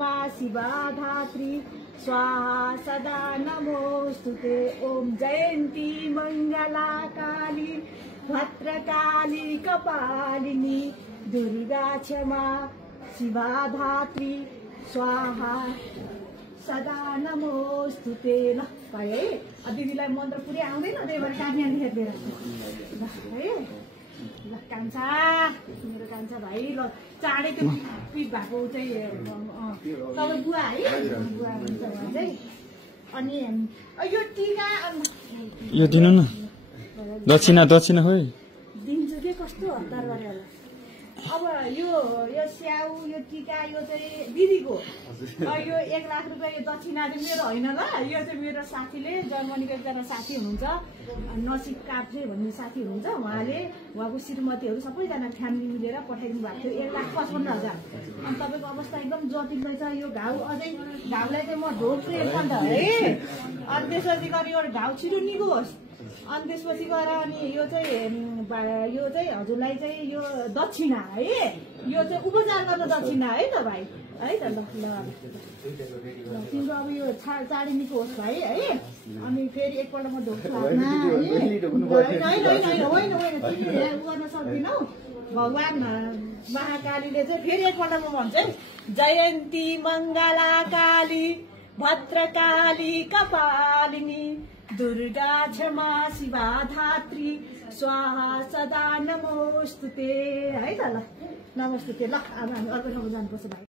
शिवा धात्री स्वाहा सदा नमोस्तुते। ओम जयंती मंगला काली भद्रकाली कपालिनी दुर्गा क्षमा शिवा धात्री स्वाहा सदा नमोस्तुते। ल भाइ है दिदीलाई मन्त्र पुरै आउँदैन त्यही भएर कान्या लेखेर ल है ल कान्छा मेरो कान्छा भाइ ल चाँडै त्यो पिट भएको चाहिँ तपाईँ बुवा है बुवा हुन्छ भने चाहिँ अनि यो टीका यो दिनु न दक्षिणा दक्षिणा खोइ दिन्छु के कस्तो हतार गरेर अब यो स्याउ यो टीका यो चाहिँ दिदीको यो 1 लाख रुपियाँ यो दक्षिणा चाहिँ मेरो होइन ल यो चाहिँ मेरो साथीले जर्मनीको एकजना साथी हुनुहुन्छ नसिब काट्रे भन्ने साथी हुनुहुन्छ उहाँले उहाँको श्रीमतीहरू सबैजना फ्यामिली मिलेर पठाइदिनु भएको थियो 1,55,000। अनि तपाईँको अवस्था एकदम जटिल रहेछ यो घाउ अझै घाउलाई चाहिँ म ढोक्छु एकपल्ट है अनि त्यसपछि गएर यो घाउ छिटो निगोस् अनि त्यसपछि गएर अनि यो चाहिँ हजुरलाई चाहिँ यो दक्षिणा है यो चाहिँ उपचार गर्न दक्षिणा है त भाइ है त ल तिम्रो अब यो चाँडै निको होस् भाइ है अनि फेरि एकपल्ट म ढोक्छु होइन गर्न सक्दिनौ भगवान महाकालीले चाहिँ फेरि एकपल्ट म भन्छु है जयन्ती मङ्गला काली भद्रकाली कपालिनी दुर्गा क्षमा शिवा धात्री स्वाहा सदा नमोस्तुते है त ल नमस्ते ल अब हामी अर्को ठाउँमा जानुपर्छ भाइ।